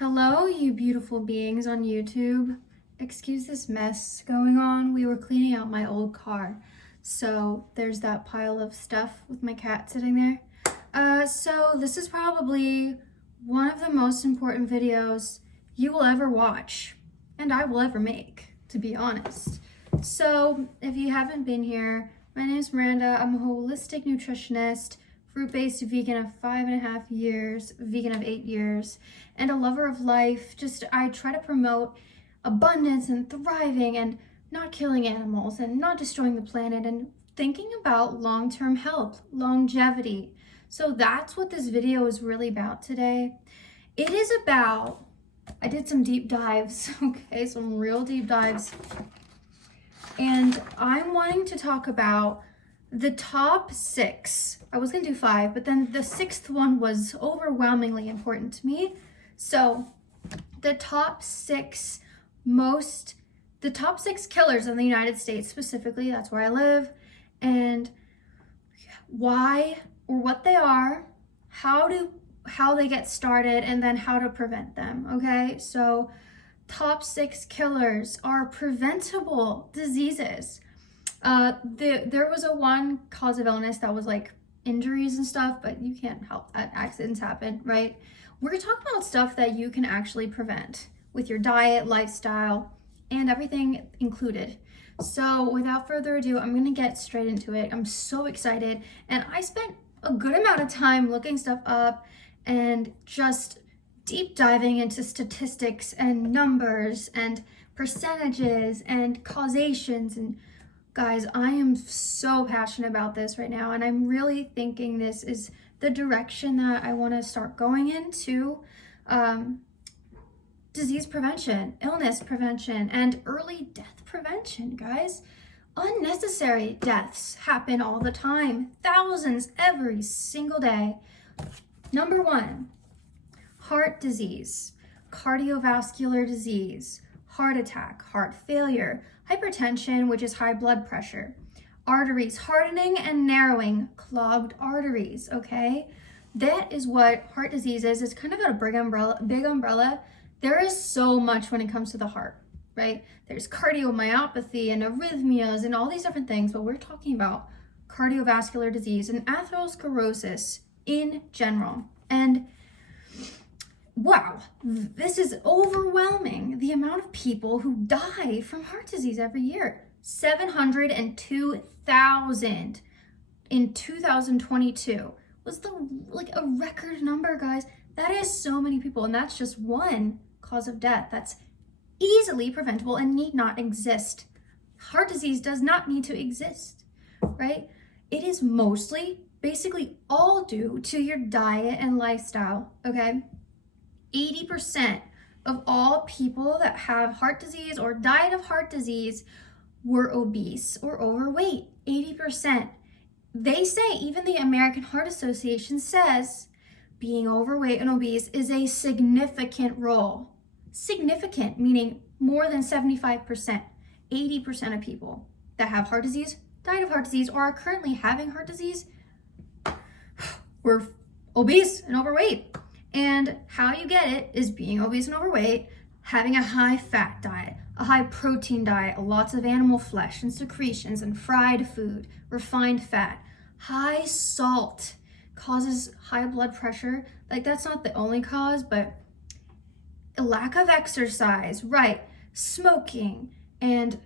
Hello, you beautiful beings on YouTube. Excuse this mess going on. We were cleaning out my old car. So there's that pile of stuff with my cat sitting there. So this is probably one of the most important videos you will ever watch and I will ever make, to be honest. So if you haven't been here, my name is Miranda. I'm a holistic nutritionist, fruit-based vegan of 5.5 years, vegan of 8 years, and a lover of life. I try to promote abundance and thriving and not killing animals and not destroying the planet and thinking about long-term health, longevity. So that's what this video is really about today. It is about, I did some deep dives, okay, some real deep dives. And I'm wanting to talk about the top 6. I was gonna do 5, but then the 6th one was overwhelmingly important to me. So the top 6 killers in the United States specifically, that's where I live, and why or what they are, how they get started, and then how to prevent them, okay? So top 6 killers are preventable diseases. There was one cause of illness that was like injuries and stuff, but you can't help that. Accidents happen, right? We're talking about stuff that you can actually prevent with your diet, lifestyle, and everything included. So without further ado, I'm gonna get straight into it. I'm so excited, and I spent a good amount of time looking stuff up and just deep diving into statistics and numbers and percentages and causations. And guys, I am so passionate about this right now, and I'm really thinking this is the direction that I want to start going into. Disease prevention, illness prevention, and early death prevention, guys. Unnecessary deaths happen all the time, thousands every single day. Number 1, heart disease, cardiovascular disease, heart attack, heart failure, hypertension, which is high blood pressure, arteries hardening and narrowing, clogged arteries, okay? That is what heart disease is. It's kind of a big umbrella. There is so much when it comes to the heart, right? There's cardiomyopathy and arrhythmias and all these different things, but we're talking about cardiovascular disease and atherosclerosis in general. And wow, this is overwhelming, the amount of people who die from heart disease every year. 702,000 in 2022 was a record number, guys. That is so many people, and that's just one cause of death that's easily preventable and need not exist. Heart disease does not need to exist, right? It is basically all due to your diet and lifestyle, okay? 80% of all people that have heart disease or died of heart disease were obese or overweight. 80%. They say, even the American Heart Association says, being overweight and obese is a significant role. Significant, meaning more than 75%. 80% of people that have heart disease, died of heart disease, or are currently having heart disease were obese and overweight. And how you get it is being obese and overweight, having a high fat diet, a high protein diet, lots of animal flesh and secretions and fried food, refined fat, high salt causes high blood pressure. Like, that's not the only cause, but a lack of exercise, right? Smoking and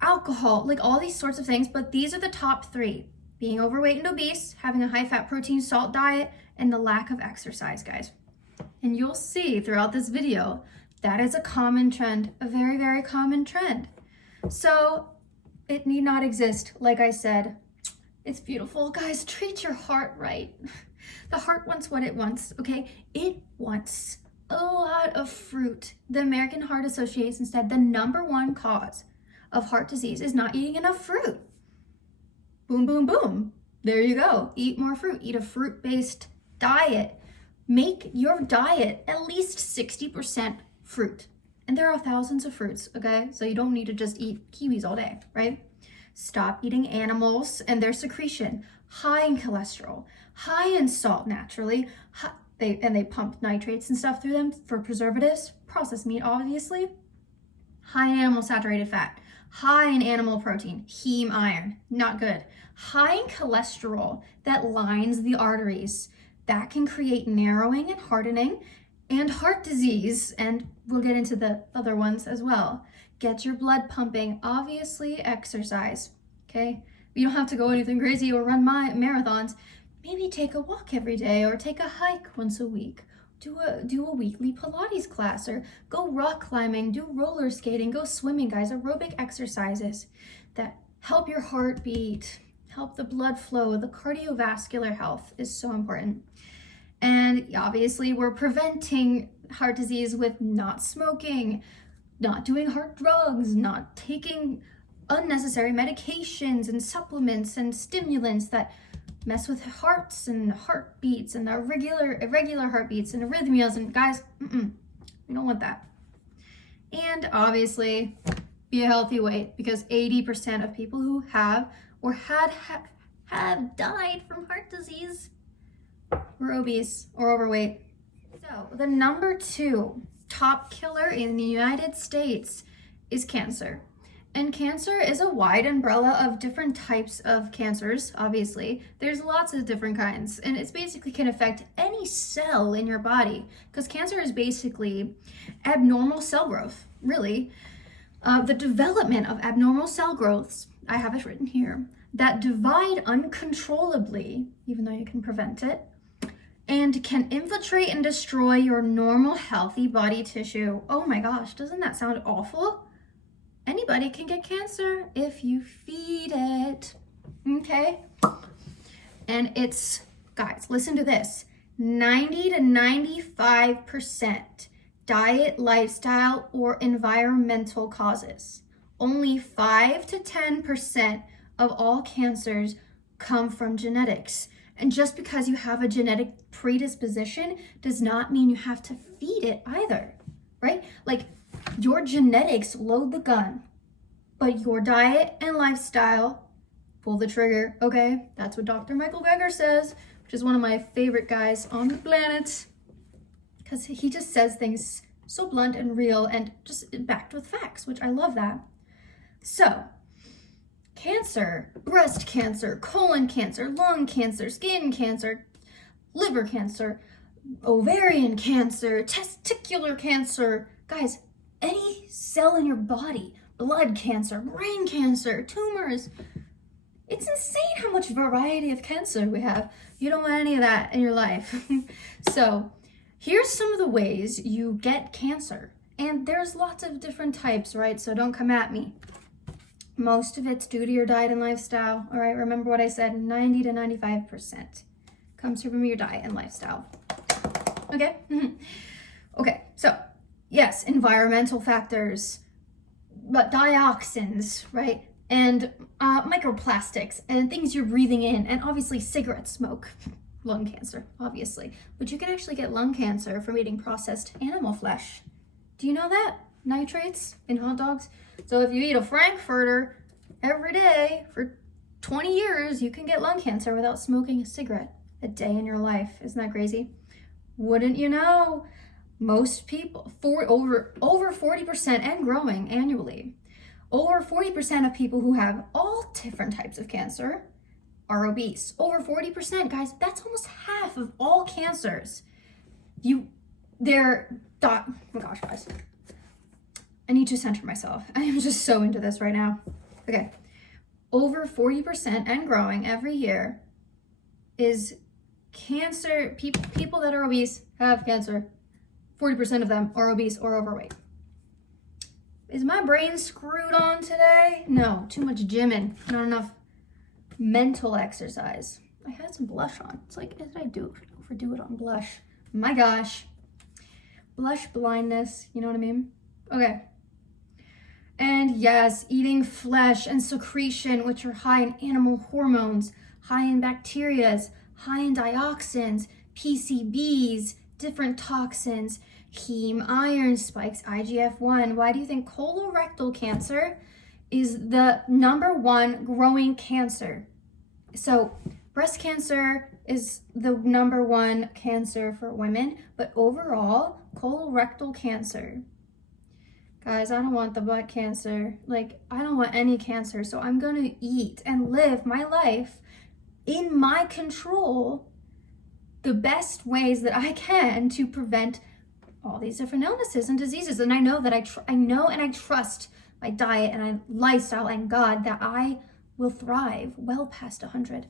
alcohol, like all these sorts of things. But these are the top 3: being overweight and obese, having a high fat protein salt diet, and the lack of exercise, guys. And you'll see throughout this video, that is a common trend, a very, very common trend. So it need not exist. Like I said, it's beautiful. Guys, treat your heart right. The heart wants what it wants, okay? It wants a lot of fruit. The American Heart Association said the number 1 cause of heart disease is not eating enough fruit. Boom, boom, boom. There you go. Eat more fruit. Eat a fruit-based diet. Make your diet at least 60% fruit. And there are thousands of fruits, okay? So you don't need to just eat kiwis all day, right? Stop eating animals and their secretion. High in cholesterol, high in salt naturally, They pump nitrates and stuff through them for preservatives. Processed meat, obviously. High in animal saturated fat, high in animal protein, heme iron, not good. High in cholesterol that lines the arteries. That can create narrowing and hardening and heart disease, and we'll get into the other ones as well. Get your blood pumping, obviously exercise, okay? You don't have to go anything crazy or run marathons. Maybe take a walk every day or take a hike once a week. Do a weekly Pilates class or go rock climbing, do roller skating, go swimming, guys. Aerobic exercises that help your heartbeat, help the blood flow. The cardiovascular health is so important. And obviously we're preventing heart disease with not smoking, not doing hard drugs, not taking unnecessary medications and supplements and stimulants that mess with hearts and heartbeats and irregular heartbeats and arrhythmias. And guys, we don't want that. And obviously be a healthy weight, because 80% of people who have or have died from heart disease were obese or overweight. So the number 2 top killer in the United States is cancer. And cancer is a wide umbrella of different types of cancers, obviously. There's lots of different kinds, and it basically can affect any cell in your body, because cancer is basically abnormal cell growth, really. The development of abnormal cell growths, I have it written here, that divide uncontrollably, even though you can prevent it, and can infiltrate and destroy your normal, healthy body tissue. Oh my gosh, doesn't that sound awful? Anybody can get cancer if you feed it, okay? And it's, guys, listen to this, 90 to 95% diet, lifestyle, or environmental causes. Only 5 to 10% of all cancers come from genetics. And just because you have a genetic predisposition does not mean you have to feed it either, right? Like, your genetics load the gun, but your diet and lifestyle pull the trigger, okay? That's what Dr. Michael Greger says, which is one of my favorite guys on the planet, because he just says things so blunt and real and just backed with facts, which I love that. So, cancer, breast cancer, colon cancer, lung cancer, skin cancer, liver cancer, ovarian cancer, testicular cancer, guys, any cell in your body, blood cancer, brain cancer, tumors. It's insane how much variety of cancer we have. You don't want any of that in your life. So here's some of the ways you get cancer. And there's lots of different types, right? So don't come at me. Most of it's due to your diet and lifestyle. All right, remember what I said, 90 to 95% comes from your diet and lifestyle. Okay? Okay, so yes, environmental factors, but dioxins, right? And microplastics and things you're breathing in, and obviously cigarette smoke, lung cancer, obviously. But you can actually get lung cancer from eating processed animal flesh. Do you know that? Nitrates in hot dogs. So if you eat a Frankfurter every day for 20 years, you can get lung cancer without smoking a cigarette a day in your life. Isn't that crazy? Wouldn't you know? Most people, over 40% and growing annually, over 40% of people who have all different types of cancer are obese. Over 40%, guys, that's almost half of all cancers. Oh my gosh, guys. I need to center myself. I am just so into this right now. Okay. Over 40% and growing every year is cancer. People that are obese have cancer. 40% of them are obese or overweight. Is my brain screwed on today? No, too much gymming. Not enough mental exercise. I had some blush on. It's like, did I overdo it on blush? My gosh. Blush blindness, you know what I mean? Okay. And yes, eating flesh and secretion, which are high in animal hormones, high in bacterias, high in dioxins, PCBs, different toxins, heme iron spikes, IGF-1. Why do you think colorectal cancer is the #1 growing cancer? So breast cancer is the #1 cancer for women, but overall, colorectal cancer. Guys, I don't want the butt cancer. Like, I don't want any cancer, so I'm gonna eat and live my life in my control the best ways that I can to prevent all these different illnesses and diseases. And I know that I know and I trust my diet and my lifestyle and God that I will thrive well past 100.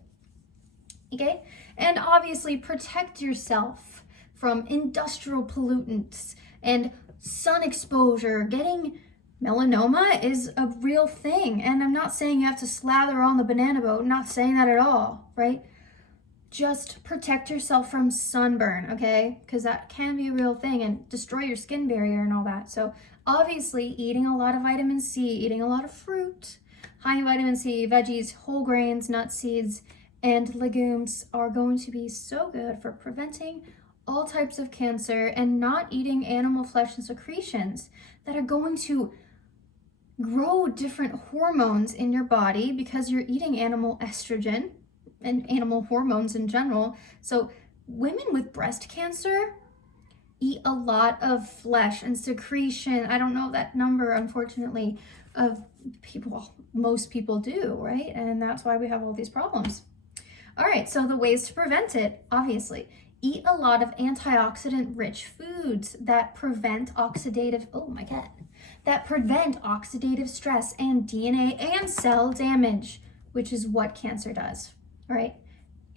Okay? And obviously protect yourself from industrial pollutants and sun exposure. Getting melanoma is a real thing. And I'm not saying you have to slather on the banana boat. I'm not saying that at all, right? Just protect yourself from sunburn, okay? Because that can be a real thing and destroy your skin barrier and all that. So obviously eating a lot of vitamin C, eating a lot of fruit, high in vitamin C, veggies, whole grains, nuts, seeds, and legumes are going to be so good for preventing all types of cancer, and not eating animal flesh and secretions that are going to grow different hormones in your body because you're eating animal estrogen and animal hormones in general. So women with breast cancer eat a lot of flesh and secretion. I don't know that number, unfortunately, of people. Most people do, right? And that's why we have all these problems. All right, so the ways to prevent it, obviously. Eat a lot of antioxidant-rich foods that prevent oxidative stress and DNA and cell damage, which is what cancer does, right?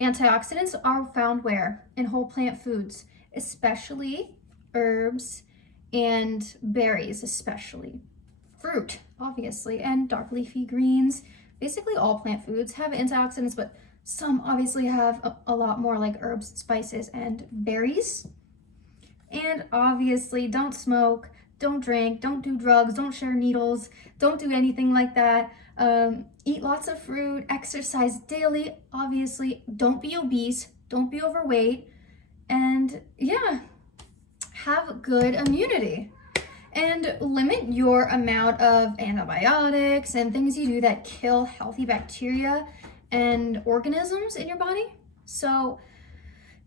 Antioxidants are found where? In whole plant foods, especially herbs and berries, especially. Fruit, obviously, and dark leafy greens. Basically all plant foods have antioxidants, but some obviously have a lot more, like herbs, spices, and berries. And obviously don't smoke, don't drink, don't do drugs, don't share needles, don't do anything like that. Eat lots of fruit, exercise daily, obviously. Don't be obese, don't be overweight, and yeah, have good immunity. And limit your amount of antibiotics and things you do that kill healthy bacteria and organisms in your body. So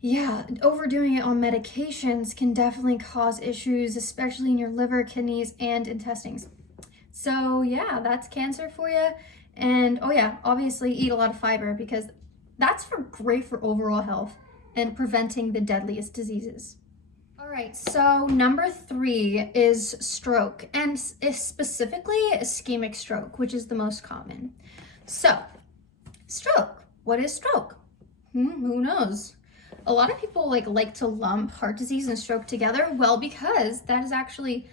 yeah, overdoing it on medications can definitely cause issues, especially in your liver, kidneys, and intestines. So yeah, that's cancer for you. And oh yeah, obviously eat a lot of fiber, because that's great for overall health and preventing the deadliest diseases. All right, so #3 is stroke, and specifically ischemic stroke, which is the most common. So stroke, what is stroke? Who knows? A lot of people like to lump heart disease and stroke together. Well, because that is actually,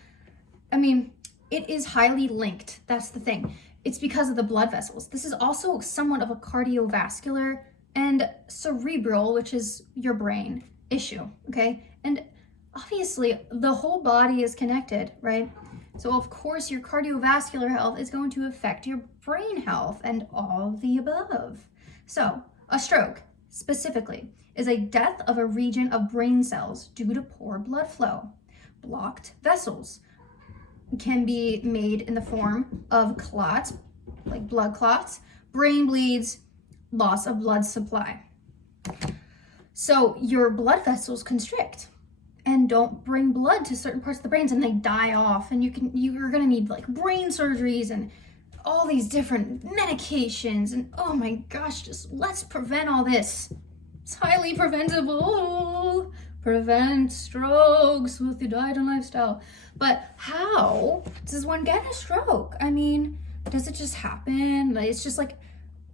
it is highly linked. That's the thing. It's because of the blood vessels. This is also somewhat of a cardiovascular and cerebral, which is your brain, issue, okay? And obviously the whole body is connected, right? So of course your cardiovascular health is going to affect your brain health and all of the above. So a stroke specifically is a death of a region of brain cells due to poor blood flow. Blocked vessels can be made in the form of clots, like blood clots, brain bleeds, loss of blood supply. So your blood vessels constrict and don't bring blood to certain parts of the brains, and they die off, and you're gonna need like brain surgeries and all these different medications, and oh my gosh, just let's prevent all this. It's highly preventable. Prevent strokes with your diet and lifestyle. But how does one get a stroke? Does it just happen? It's just like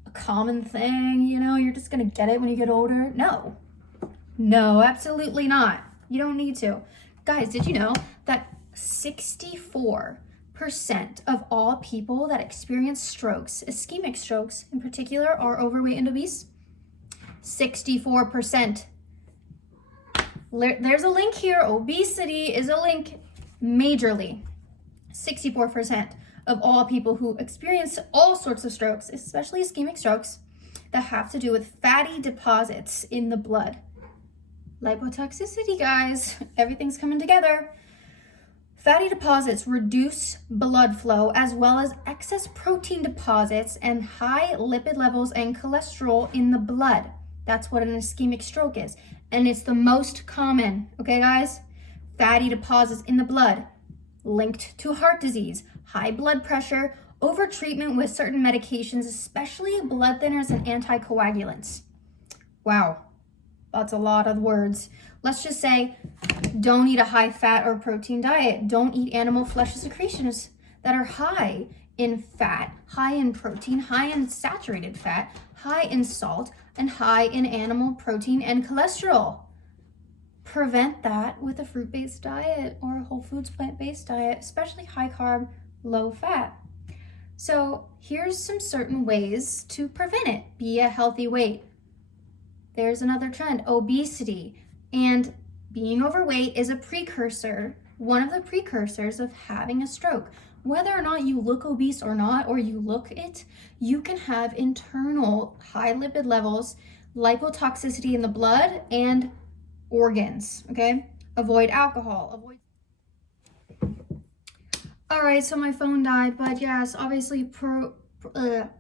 a common thing, you're just gonna get it when you get older? No, absolutely not. You don't need to. Guys, did you know that 64% of all people that experience strokes, ischemic strokes in particular, are overweight and obese? 64%. There's a link here. Obesity is a link majorly. 64% of all people who experience all sorts of strokes, especially ischemic strokes, that have to do with fatty deposits in the blood. Lipotoxicity, guys. Everything's coming together. Fatty deposits reduce blood flow, as well as excess protein deposits and high lipid levels and cholesterol in the blood. That's what an ischemic stroke is. And it's the most common, okay guys? Fatty deposits in the blood linked to heart disease, high blood pressure, overtreatment with certain medications, especially blood thinners and anticoagulants. Wow, that's a lot of words. Let's just say, don't eat a high fat or protein diet. Don't eat animal flesh secretions that are high in fat, high in protein, high in saturated fat, high in salt, and high in animal protein and cholesterol. Prevent that with a fruit-based diet or a whole foods plant-based diet, especially high carb, low fat. So here's some certain ways to prevent it. Be a healthy weight. There's another trend, obesity. And being overweight is a precursor, one of the precursors of having a stroke. Whether or not you look obese or not, or you look it, you can have internal high lipid levels, lipotoxicity in the blood, and organs, okay? Avoid alcohol. All right, so my phone died, but yes, obviously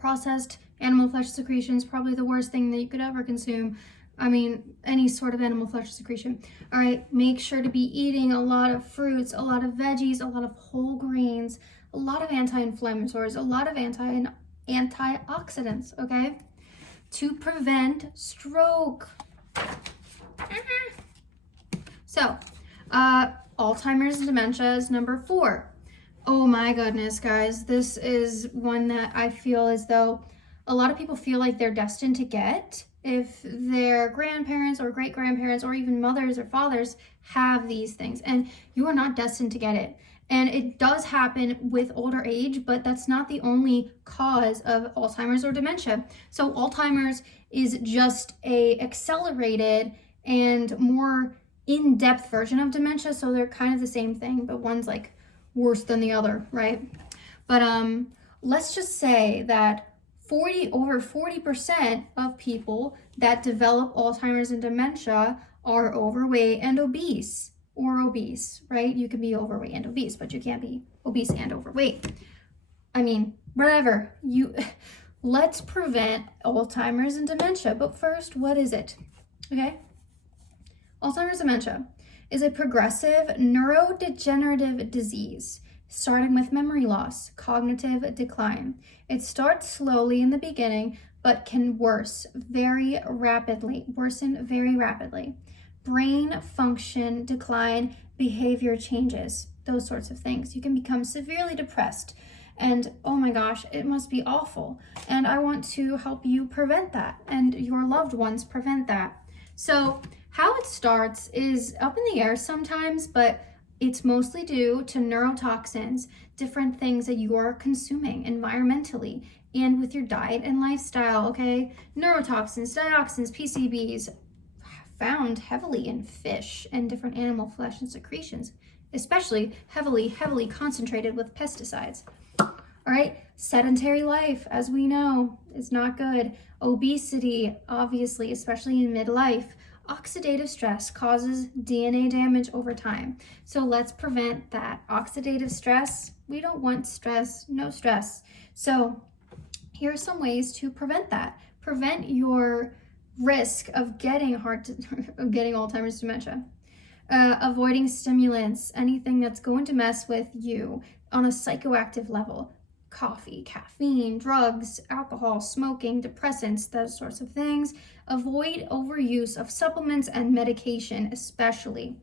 processed animal flesh secretion is probably the worst thing that you could ever consume. I mean, any sort of animal flesh secretion. All right, make sure to be eating a lot of fruits, a lot of veggies, a lot of whole grains, a lot of anti-inflammatories, a lot of antioxidants, okay? To prevent stroke. So, Alzheimer's and dementia is number 4. Oh my goodness, guys. This is one that I feel as though a lot of people feel like they're destined to get if their grandparents or great-grandparents or even mothers or fathers have these things, and you are not destined to get it. And it does happen with older age, but that's not the only cause of Alzheimer's or dementia. So Alzheimer's is just a accelerated and more in-depth version of dementia, so they're kind of the same thing, but one's like worse than the other, right? But let's just say that over 40% of people that develop Alzheimer's and dementia are overweight and obese, right? You can be overweight and obese, but you can't be obese and overweight. I mean, whatever. Let's prevent Alzheimer's and dementia. But first, what is it? Okay? Alzheimer's dementia is a progressive neurodegenerative disease, starting with memory loss, cognitive decline. It starts slowly in the beginning, but can worsen very rapidly. Brain function decline, behavior changes, those sorts of things. You can become severely depressed, and oh my gosh, it must be awful. And I want to help you prevent that, and your loved ones prevent that. So how it starts is up in the air sometimes, but it's mostly due to neurotoxins, different things that you are consuming environmentally and with your diet and lifestyle, okay? Neurotoxins, dioxins, PCBs, found heavily in fish and different animal flesh and secretions, especially heavily concentrated with pesticides. All right, sedentary life, as we know, is not good. Obesity, obviously, especially in midlife. Oxidative stress causes DNA damage over time. So let's prevent that. Oxidative stress, we don't want stress, no stress. So here are some ways to prevent that. Prevent your risk of getting Alzheimer's dementia. Avoiding stimulants, anything that's going to mess with you on a psychoactive level. Coffee, caffeine, drugs, alcohol, smoking, depressants, those sorts of things. Avoid overuse of supplements and medication, especially.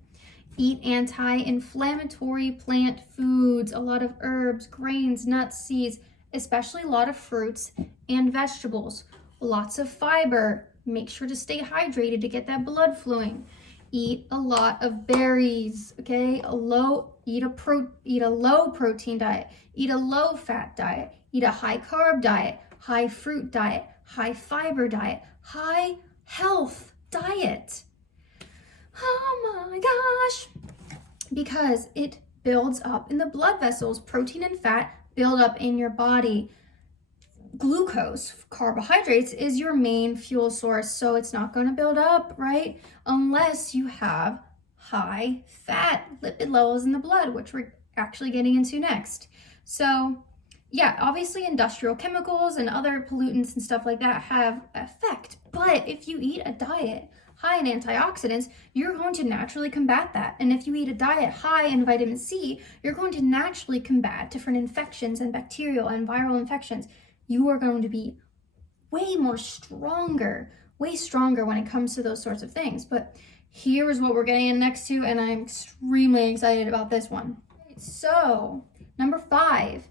Eat anti-inflammatory plant foods, a lot of herbs, grains, nuts, seeds, especially a lot of fruits and vegetables. Lots of fiber. Make sure to stay hydrated to get that blood flowing. Eat a lot of berries, okay? Eat a low protein diet. Eat a low fat diet. Eat a high carb diet, high fruit diet, high fiber diet, high health diet. Oh my gosh. Because it builds up in the blood vessels. Protein and fat build up in your body. Glucose, carbohydrates, is your main fuel source, so it's not going to build up, right? Unless you have high fat lipid levels in the blood, which we're actually getting into next. So yeah, obviously industrial chemicals and other pollutants and stuff like that have effect. But if you eat a diet high in antioxidants, you're going to naturally combat that. And if you eat a diet high in vitamin C, you're going to naturally combat different infections and bacterial and viral infections. You are going to be way stronger when it comes to those sorts of things. But here is what we're getting in next to, and I'm extremely excited about this one. So, number 5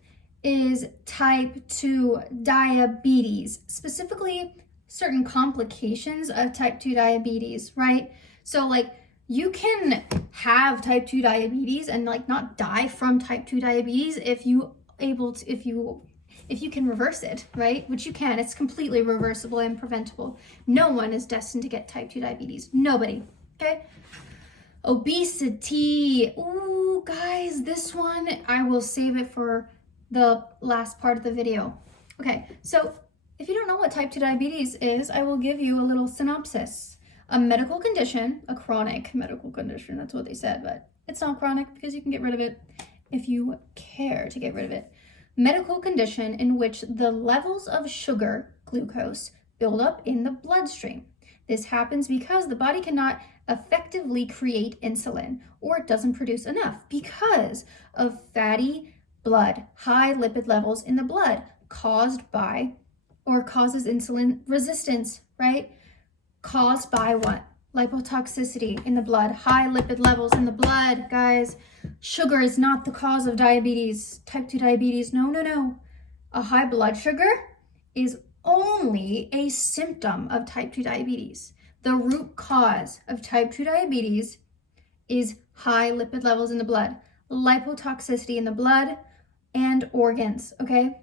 is type 2 diabetes, specifically certain complications of type 2 diabetes, right? So like you can have type 2 diabetes and like not die from type 2 diabetes if you can reverse it, right? Which you can. It's completely reversible and preventable. No one is destined to get type 2 diabetes. Nobody, okay? Obesity. Ooh, guys, this one, I will save it for the last part of the video. Okay, so if you don't know what type 2 diabetes is, I will give you a little synopsis. A medical condition, a chronic medical condition, that's what they said, but it's not chronic because you can get rid of it if you care to get rid of it. Medical condition in which the levels of sugar, glucose, build up in the bloodstream. This happens because the body cannot effectively create insulin, or it doesn't produce enough because of fatty blood, high lipid levels in the blood causes insulin resistance, right? Caused by what? Lipotoxicity in the blood, high lipid levels in the blood, guys. Sugar is not the cause of diabetes, type 2 diabetes. No. A high blood sugar is only a symptom of type 2 diabetes. The root cause of type 2 diabetes is high lipid levels in the blood, lipotoxicity in the blood and organs, okay?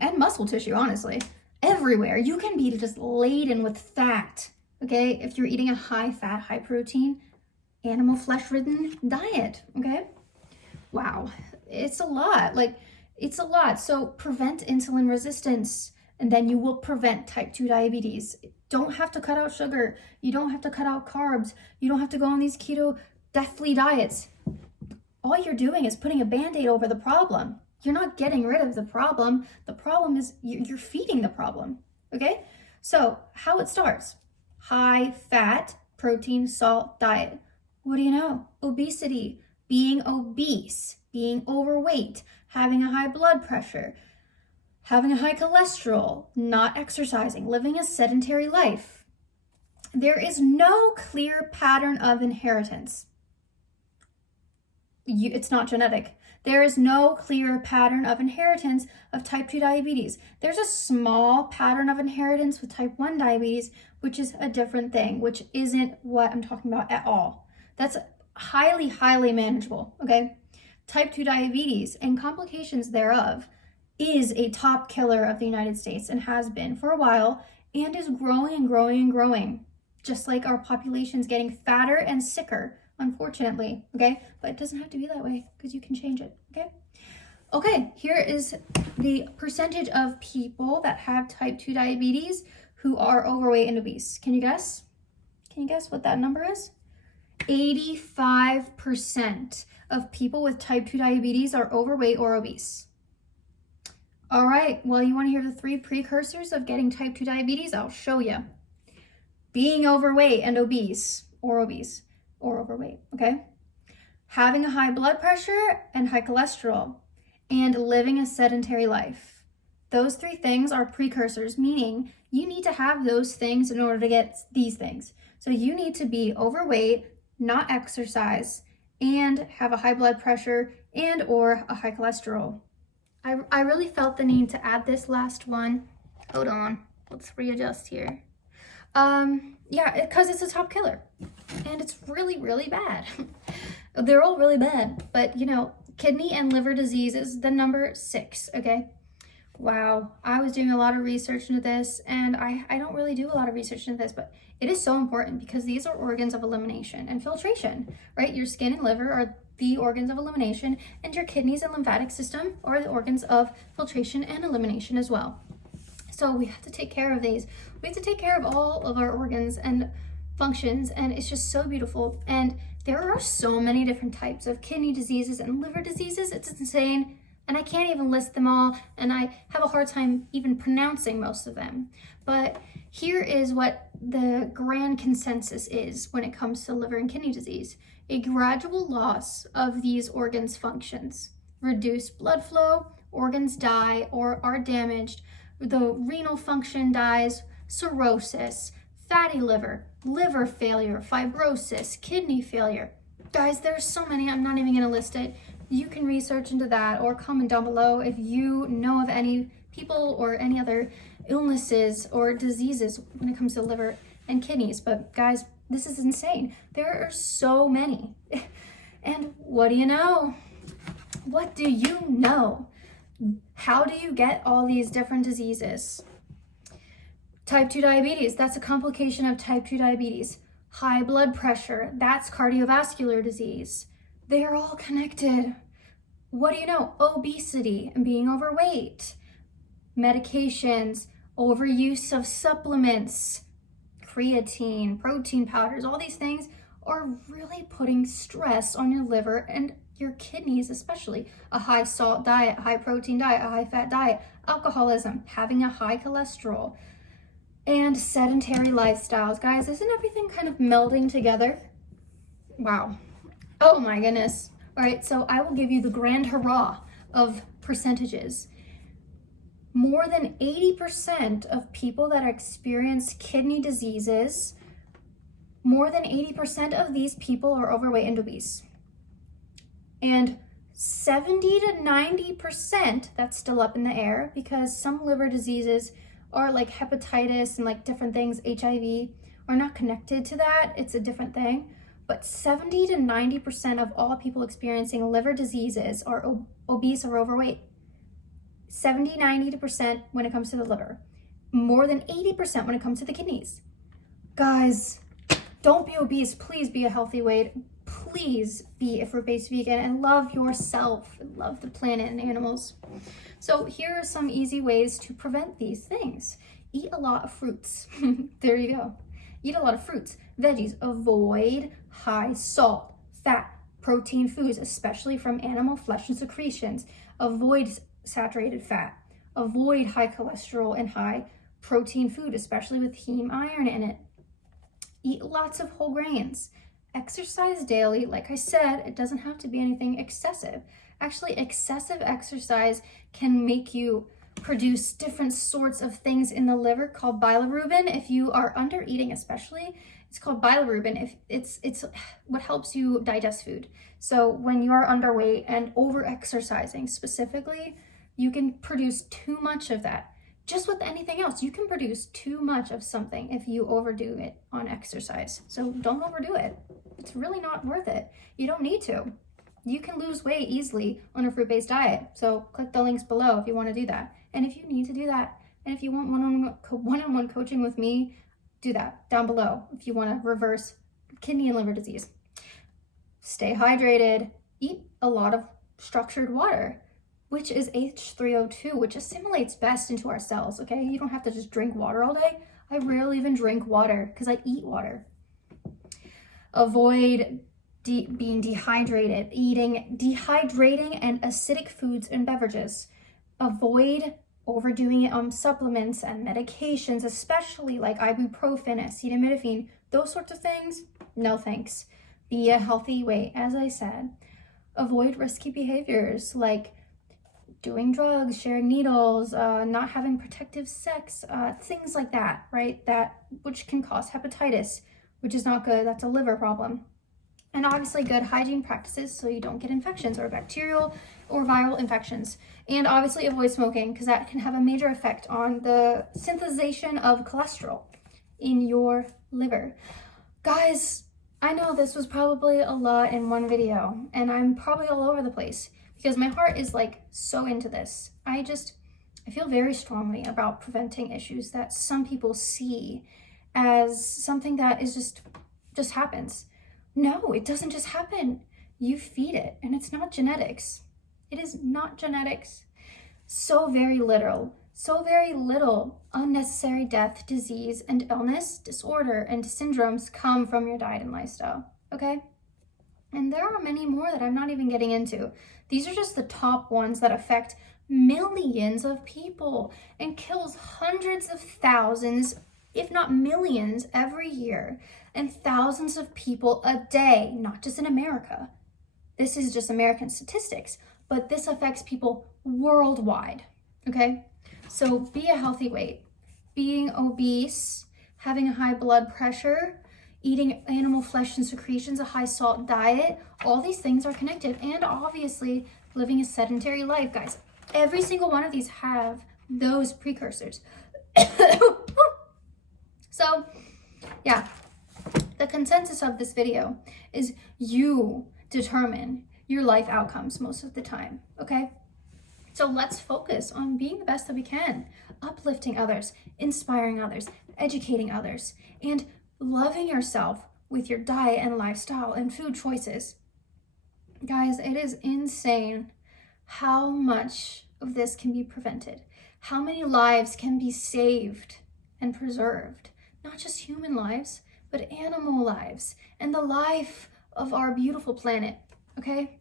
And muscle tissue, honestly. Everywhere. You can be just laden with fat, okay? If you're eating a high fat, high protein, animal flesh ridden diet, okay? Wow, it's a lot. It's a lot. So prevent insulin resistance, and then you will prevent type 2 diabetes. Don't have to cut out sugar. You don't have to cut out carbs. You don't have to go on these keto deathly diets. All you're doing is putting a Band-Aid over the problem. You're not getting rid of the problem. The problem is you're feeding the problem, okay? So how it starts: high fat, protein, salt diet. What do you know? Obesity, being obese, being overweight, having a high blood pressure, having a high cholesterol, not exercising, living a sedentary life. There is no clear pattern of inheritance. It's not genetic. There is no clear pattern of inheritance of type 2 diabetes. There's a small pattern of inheritance with type 1 diabetes, which is a different thing, which isn't what I'm talking about at all. That's highly manageable, okay? Type 2 diabetes and complications thereof is a top killer of the United States and has been for a while, and is growing, just like our population's getting fatter and sicker, unfortunately, okay? But it doesn't have to be that way because you can change it, okay? Okay, here is the percentage of people that have type 2 diabetes who are overweight and obese. Can you guess? Can you guess what that number is? 85% of people with type 2 diabetes are overweight or obese. All right, well, you want to hear the 3 precursors of getting type 2 diabetes? I'll show you. Being overweight and obese or overweight, okay? Having a high blood pressure and high cholesterol, and living a sedentary life. Those 3 things are precursors, meaning you need to have those things in order to get these things. So you need to be overweight, not exercise, and have a high blood pressure and or a high cholesterol. I really felt the need to add this last one. Hold on, let's readjust here. Yeah, because it's a top killer, and it's really bad. They're all really bad, but you know, kidney and liver disease is the number 6, okay? Wow, I was doing a lot of research into this, and I don't really do a lot of research into this, but it is so important because these are organs of elimination and filtration, right? Your skin and liver are the organs of elimination, and your kidneys and lymphatic system are the organs of filtration and elimination as well. So we have to take care of these. We have to take care of all of our organs and functions, and it's just so beautiful. And there are so many different types of kidney diseases and liver diseases. It's insane. And I can't even list them all, and I have a hard time even pronouncing most of them. But here is what the grand consensus is when it comes to liver and kidney disease. A gradual loss of these organs' functions. Reduced blood flow, organs die or are damaged, the renal function dies, cirrhosis, fatty liver, liver failure, fibrosis, kidney failure. Guys, there's so many, I'm not even gonna list it. You can research into that or comment down below if you know of any people or any other illnesses or diseases when it comes to liver and kidneys. But guys, this is insane. There are so many. And what do you know? What do you know? How do you get all these different diseases? Type 2 diabetes, that's a complication of type 2 diabetes. High blood pressure, that's cardiovascular disease. They are all connected. What do you know? Obesity and being overweight. Medications, overuse of supplements, creatine, protein powders, all these things are really putting stress on your liver and your kidneys, especially. A high salt diet, high protein diet, a high fat diet, alcoholism, having a high cholesterol, and sedentary lifestyles. Guys, isn't everything kind of melding together? Wow. Oh my goodness. All right, so I will give you the grand hurrah of percentages. More than 80% of people that experience kidney diseases, more than 80% of these people are overweight and obese. And 70 to 90%, that's still up in the air because some liver diseases are like hepatitis and like different things, HIV, are not connected to that. It's a different thing. But 70 to 90% of all people experiencing liver diseases are obese or overweight. 70, 90% when it comes to the liver. More than 80% when it comes to the kidneys. Guys, don't be obese. Please be a healthy weight. Please be a fruit-based vegan and love yourself and love the planet and animals. So here are some easy ways to prevent these things. Eat a lot of fruits. There you go. Eat a lot of fruits, veggies. Avoid high salt, fat, protein foods, especially from animal flesh and secretions. Avoid saturated fat. Avoid high cholesterol and high protein food, especially with heme iron in it. Eat lots of whole grains. Exercise daily. Like I said, it doesn't have to be anything excessive. Actually, excessive exercise can make you produce different sorts of things in the liver called bilirubin. If you are under eating, especially, it's called bilirubin. If it's what helps you digest food. So when you are underweight and over exercising specifically, you can produce too much of that. Just with anything else, you can produce too much of something if you overdo it on exercise. So don't overdo it. It's really not worth it. You don't need to. You can lose weight easily on a fruit-based diet. So click the links below if you want to do that. And if you need to do that, and if you want one-on-one coaching with me, do that down below if you want to reverse kidney and liver disease. Stay hydrated. Eat a lot of structured water, which is H3O2, which assimilates best into our cells, okay? You don't have to just drink water all day. I rarely even drink water because I eat water. Avoid being dehydrated, eating dehydrating and acidic foods and beverages. Avoid overdoing it on supplements and medications, especially like ibuprofen, acetaminophen, those sorts of things. No thanks. Be a healthy weight, as I said. Avoid risky behaviors like doing drugs, sharing needles, not having protective sex, things like that, right? Which can cause hepatitis, which is not good. That's a liver problem. And obviously good hygiene practices so you don't get infections or bacterial or viral infections. And obviously avoid smoking because that can have a major effect on the synthesization of cholesterol in your liver. Guys, I know this was probably a lot in one video and I'm probably all over the place because my heart is like so into this. I feel very strongly about preventing issues that some people see as something that is just happens. No, it doesn't just happen. You feed it, and it's not genetics. It is not genetics. So very little unnecessary death, disease, and illness, disorder, and syndromes come from your diet and lifestyle, okay? And there are many more that I'm not even getting into. These are just the top ones that affect millions of people and kills hundreds of thousands, if not millions, every year, and thousands of people a day, not just in America. This is just American statistics, but this affects people worldwide, okay? So be a healthy weight. Being obese, having a high blood pressure, eating animal flesh and secretions, a high salt diet, all these things are connected. And obviously living a sedentary life, guys. Every single one of these have those precursors. So yeah, the consensus of this video is you determine your life outcomes most of the time, okay? So let's focus on being the best that we can, uplifting others, inspiring others, educating others, and loving yourself with your diet and lifestyle and food choices. Guys, it is insane how much of this can be prevented, how many lives can be saved and preserved, not just human lives, but animal lives and the life of our beautiful planet, okay?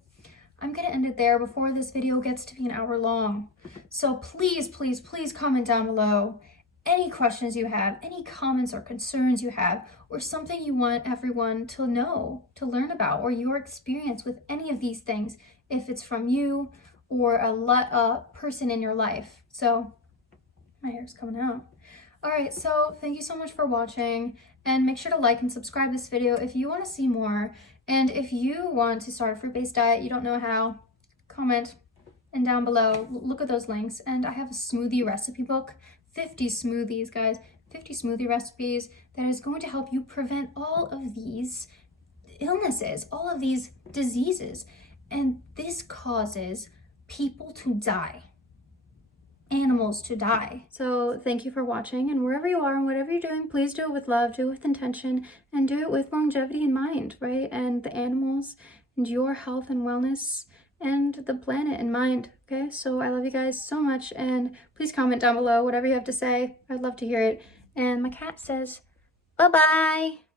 I'm gonna end it there before this video gets to be an hour long. So please, please, please comment down below any questions you have, any comments or concerns you have, or something you want everyone to know, to learn about, or your experience with any of these things, if it's from you or a person in your life. So my hair's coming out. All right, so thank you so much for watching, and make sure to like and subscribe this video if you want to see more. And if you want to start a fruit-based diet, you don't know how, comment, and down below, look at those links. And I have a smoothie recipe book, 50 smoothies, guys, 50 smoothie recipes that is going to help you prevent all of these illnesses, all of these diseases. And this causes people to die, animals to die. So thank you for watching, and wherever you are and whatever you're doing, please do it with love, do it with intention, and do it with longevity in mind, right? And the animals and your health and wellness and the planet in mind, okay? So I love you guys so much, and please comment down below whatever you have to say. I'd love to hear it. And my cat says, bye-bye.